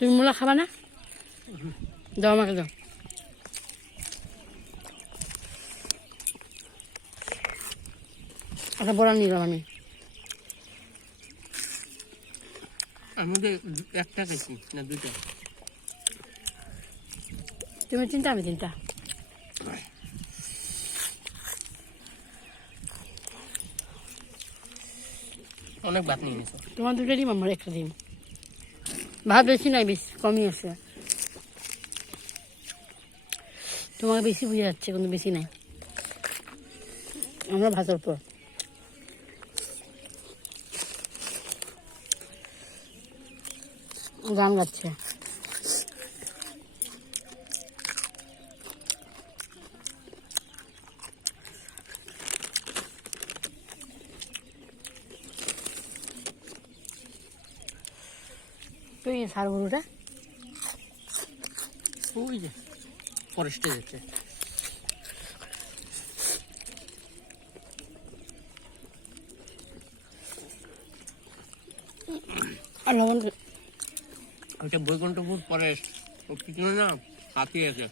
তুমি মূলা খাবা না? দাও আমাকে দাও। আচ্ছা বড়া নিলাম আমি। আমাদের একটা খাইছি না দুইটা? তুমি তিনটা আমি তিনটা। অনেক ভাত নিয়ে নিছো। তোমার দুটো ডিম আমার একটা ডিম। ভাত বেশি নাই, বেশি কমই আছে। তোমাকে বেশি বুঝে যাচ্ছে কিন্তু বেশি নাই। আমরা ভাতের উপর গান গাচ্ছে। তুই সার গরুটা ওই যে ফরেস্টে যাচ্ছে। আর লবণ ওইটা বৈকুণ্ঠপুর ফরেস্ট, ও কি না হাতি আছে।